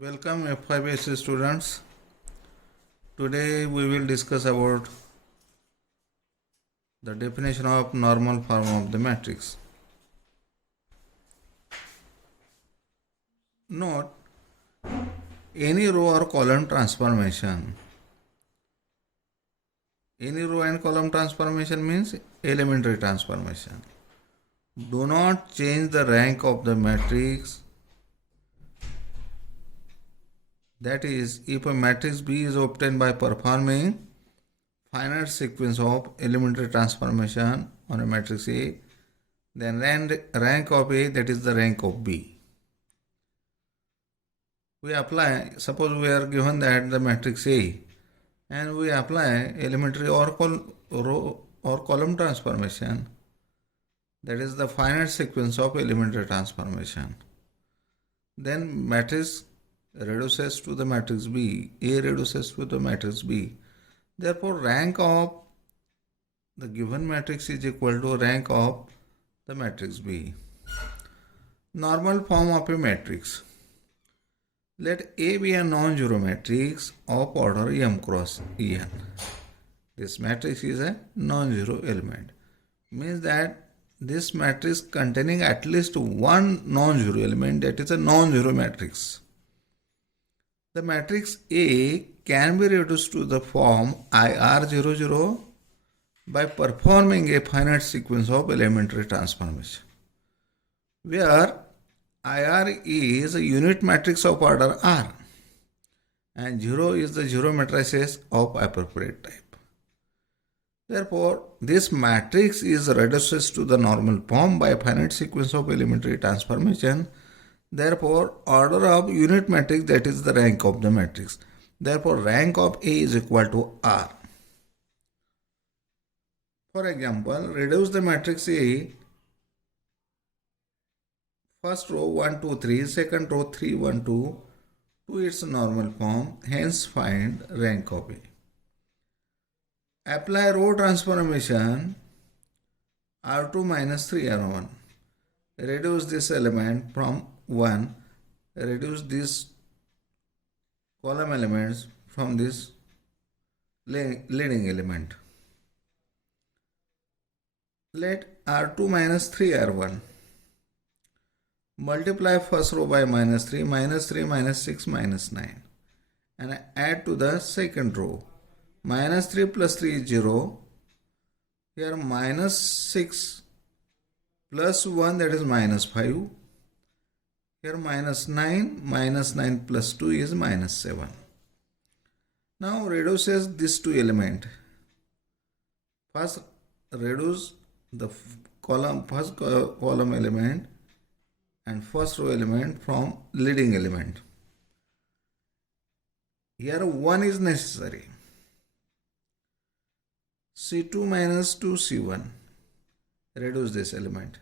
Welcome F5S students. Today we will discuss about the definition of normal form of the matrix. Note, any row or column transformation. Any row and column transformation means elementary transformation. Do not change the rank of the matrix. That is, if a matrix B is obtained by performing finite sequence of elementary transformation on a matrix A, then rank of A, that is the rank of B. We apply, suppose we are given that the matrix A, and we apply elementary or row or column transformation, that is the finite sequence of elementary transformation. Then matrix reduces to the matrix B, A reduces to the matrix B. Therefore, rank of the given matrix is equal to rank of the matrix B. Normal form of a matrix. Let A be a non-zero matrix of order m cross en. This matrix is a non-zero element. Means that this matrix containing at least one non-zero element, that is a non-zero matrix. The matrix A can be reduced to the form IR00 by performing a finite sequence of elementary transformation, where IR is a unit matrix of order R and 0 is the zero matrices of appropriate type. Therefore, this matrix is reduced to the normal form by a finite sequence of elementary transformation. Therefore, order of unit matrix, that is the rank of the matrix. Therefore, rank of A is equal to R. For example, reduce the matrix A. First row 1, 2, 3, second row 3, 1, 2 to its normal form. Hence, find rank of A. Apply row transformation R2 minus 3 R1. Reduce this element from 1. Reduce these column elements from this leading element. Let R2 minus 3 R1. Multiply first row by minus 3 minus 6 minus 9 and add to the second row. Minus 3 plus 3 is 0. Here minus 6 plus 1, that is minus 5. Here minus 9 plus 2 is minus 7. Now reduces these two elements. First reduce the first column element and first row element from leading element. Here 1 is necessary. C2 minus 2 C1. Reduce this element.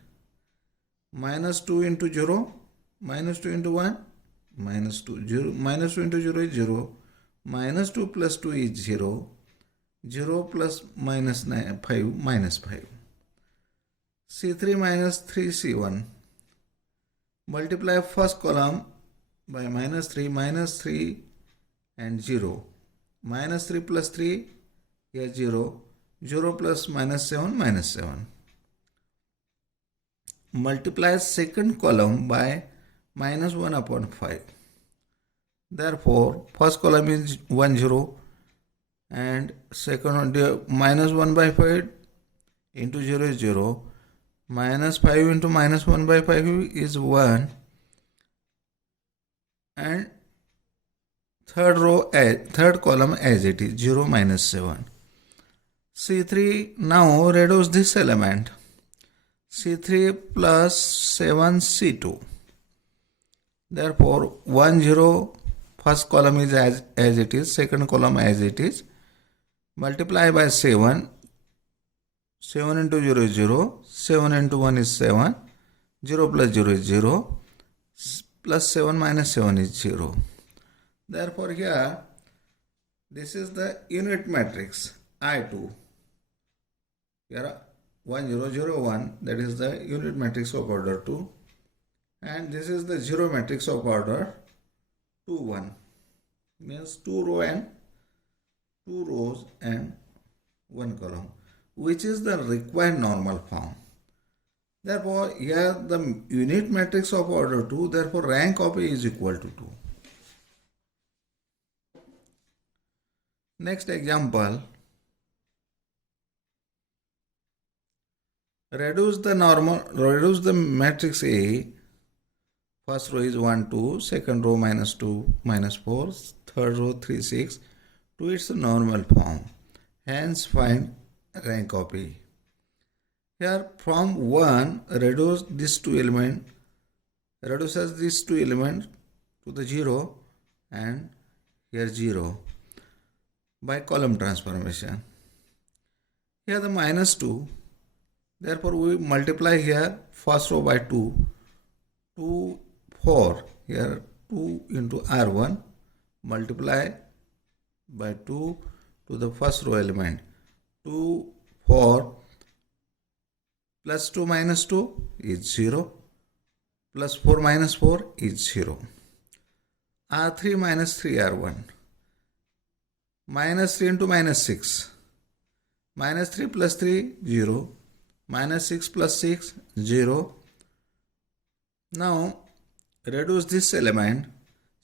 Minus 2 into 0. Minus 2 into 1. Minus 2. 0. Minus 2 into 0 is 0. Minus 2 plus 2 is 0. 0 plus minus 5 minus 5. C3 minus 3 C1. Multiply first column by minus 3 and 0. Minus 3 plus 3 is 0. 0 plus minus 7 minus 7. Multiply second column by minus 1 upon 5. Therefore, first column is 1 0 and second one minus 1 by 5 into 0 is 0. Minus 5 into minus 1 by 5 is 1. And third column as it is 0 minus 7. C3, now reduce this element. C3 plus 7 C2. Therefore, 1 0, first column is as it is, second column as it is. Multiply by 7. 7 into 0 is 0. 7 into 1 is 7. 0 plus 0 is 0. Plus 7 minus 7 is 0. Therefore, here, this is the unit matrix I2. Here 1 0 0 1, that is the unit matrix of order 2, and this is the zero matrix of order 2 1 means 2 rows and 1 column, which is the required normal form. Therefore, here the unit matrix of order 2, therefore rank of A is equal to 2. Next example, reduce the matrix A. First row is 1 2, second row minus 2 minus 4, third row 3 6 to its normal form. Hence find rank of A. Here from 1 reduces these two elements to the 0 and here 0 by column transformation. Here the minus 2, therefore we multiply here first row by 2, 2 4, here 2 into R1 multiply by 2 to the first row element, 2 4 plus 2 minus 2 is 0, plus 4 minus 4 is 0. R3 minus 3 R1, minus 3 into minus 6, minus 3 plus 3 0, minus 6 plus 6 0. Now reduce this element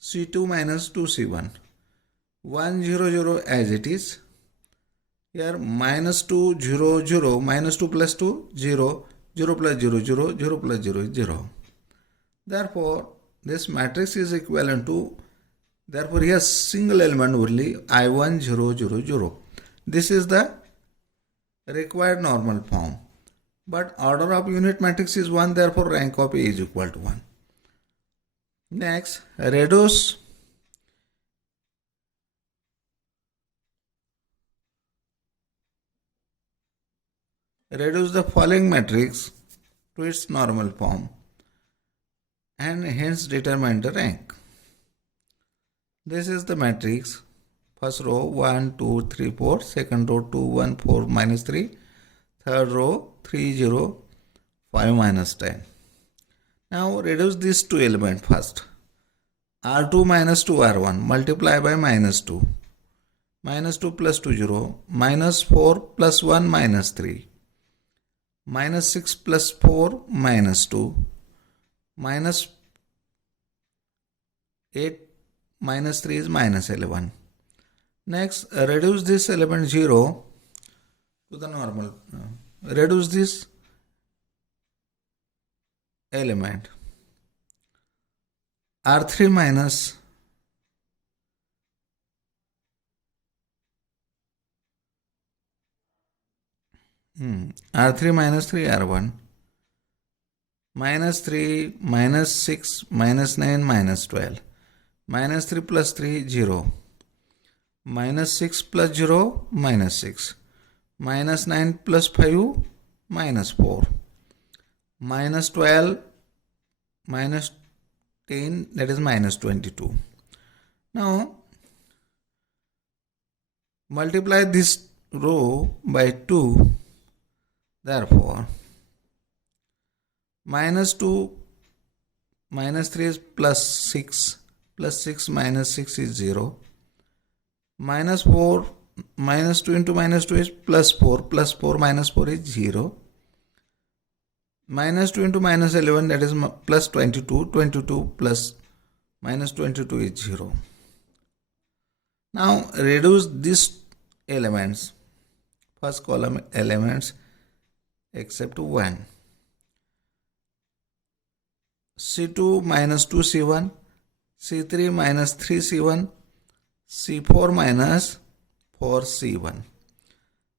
C2 minus 2C1, 1 0 0 as it is. Here minus 2 0 0, minus 2 plus 2 0, 0 plus 0 0, 0 plus 0 is 0. Therefore this matrix is equivalent to, therefore here single element only I1 0 0 0. This is the required normal form. But order of unit matrix is 1, therefore rank of A is equal to 1. Next, reduce the following matrix to its normal form and hence determine the rank. This is the matrix. First row 1 2 3 4, second row 2 1 4 minus 3, third row 3 0 5 minus 10. Now reduce these two elements first. R2 minus 2 R1 multiply by minus 2. Minus 2 plus 2 0, minus 4 plus 1 minus 3, minus 6 plus 4 minus 2, minus 8 minus 3 is minus 11. Next, reduce this element 0 to the normal. Reduce this element R3 minus R3 minus 3 R1, minus 3 minus 6 minus 9 minus 12, minus 3 plus 3 0, minus 6 plus 0 minus 6, minus 9 plus 5 minus 4, minus 12 minus 10, that is minus 22. Now multiply this row by 2, therefore minus 2 minus 3 is plus 6 minus 6 is 0, minus 4 minus 2 into minus 2 is plus 4 minus 4 is 0, minus 2 into minus 11, that is plus 22 plus minus 22 is 0. Now reduce these elements, first column elements except 1. C2 minus 2C1, C3 minus 3C1, C4 minus 4C1.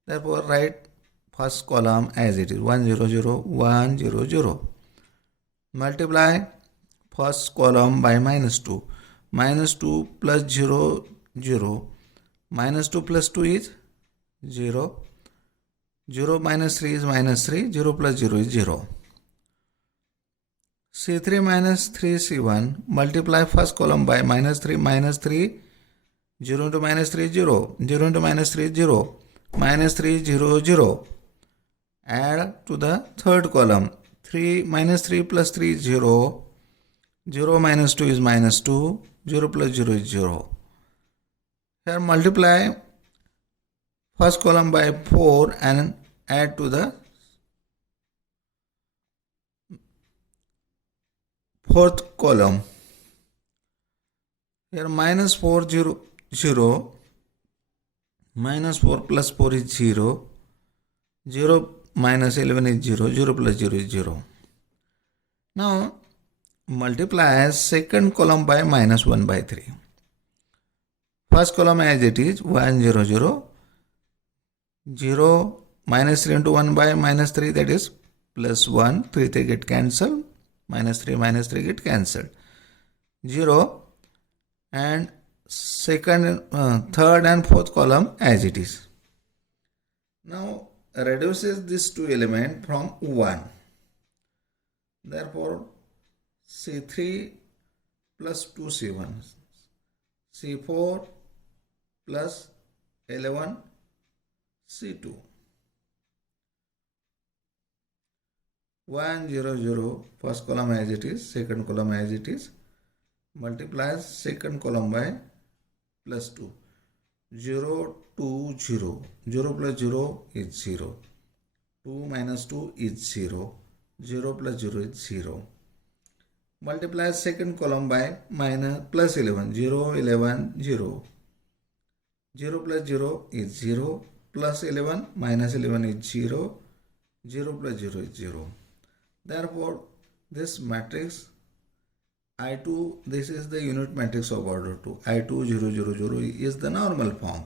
Therefore write first column as it is 1 0 0 1 0 0. Multiply first column by minus 2. Minus 2 plus 0 0. Minus 2 plus 2 is 0. 0 minus 3 is minus 3. 0 plus 0 is 0. C3 minus 3C1. Multiply first column by minus 3. 0 into minus 3 0. 0 into minus 3 0. Minus 3 0 0. Add to the third column. 3 minus 3 plus 3 0. 0 minus 2 is minus 2. 0 plus 0 is 0. Here multiply first column by 4 and add to the fourth column. Here minus 4 0 0, minus 4 plus 4 is 0, 0 minus 11 is 0, 0 plus 0 is 0. Now multiply second column by minus 1 by 3. First column as it is 1 0 0, 0 minus 3 into 1 by minus 3, that is plus 1, 3 get cancelled, minus 3 get cancelled, 0, and second, third and fourth column as it is. Now reduces these two elements from 1. Therefore C3 plus 2C1, C4 plus 11 C2. 1 0 0, first column as it is, second column as it is, multiplies second column by plus 2. 0 2 0, 0 plus 0 is 0, 2 minus 2 is 0, 0 plus 0 is 0. Multiply second column by minus plus 11, 0 11 0, 0 plus 0 is 0, plus 11 minus 11 is 0, 0 plus 0 is 0. Therefore this matrix I2, this is the unit matrix of order 2. I2 0 0 0 is the normal form,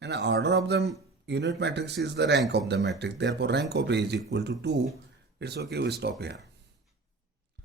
and order of the unit matrix is the rank of the matrix. Therefore rank of A is equal to 2. It's okay, we stop here.